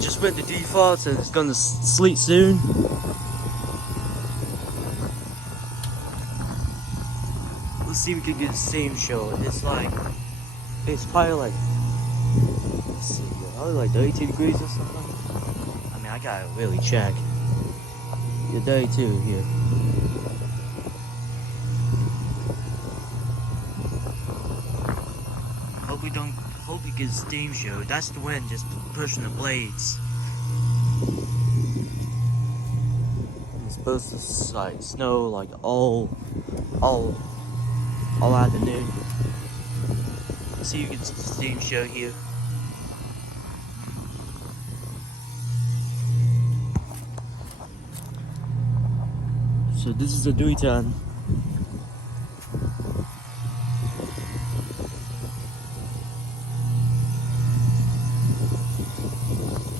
Just went to defrost and it's gonna sleet soon. Let's see if we can get the same show. It's probably like, let's see, probably like 32 degrees or something. I mean, I gotta really check. Yeah, 32 here. Hope we get a steam show. That's the wind just pushing the blades. It's supposed to like snow like all afternoon. Let's see if we get a steam show here. So this is the dewey time.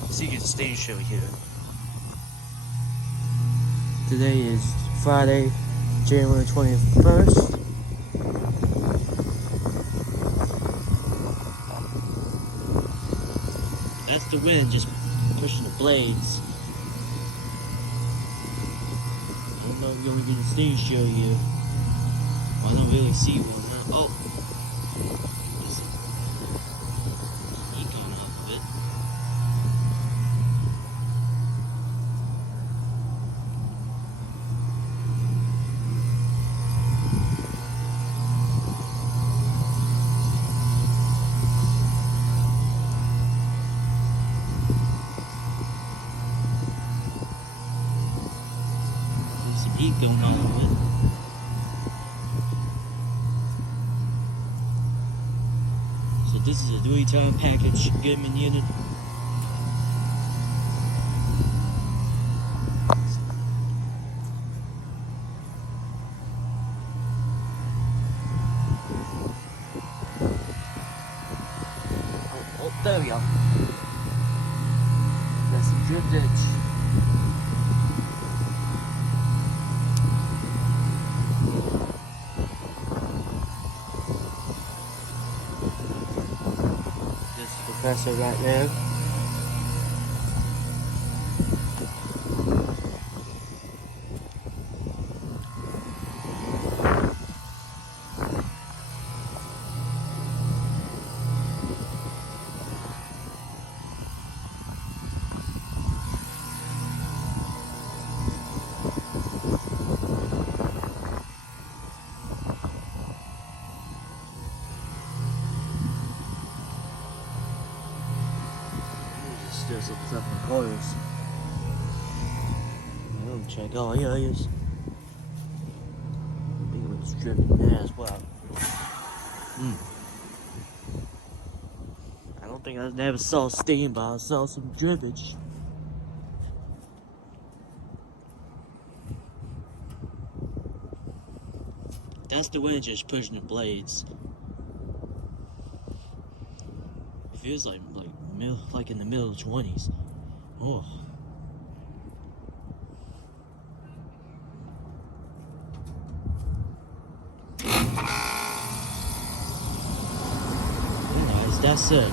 So you can steam show here. Today is Friday, January 21st. That's the wind just pushing the blades. I don't know if you're gonna get a steam show here. I don't really see one. Oh! There's heat coming off of it. There's some heat going on with it. So this is a dewey time package Goodman unit. Oh, there we go. That's some drip ditch. Compressor right there. There's some stuff in the coils. I'll check all areas. Big one's dripping there as well. I don't think I never saw steam, but I saw some drippage. That's the wind just pushing the blades. It feels like in the middle of the 20s. Oh. Anyways, that's it.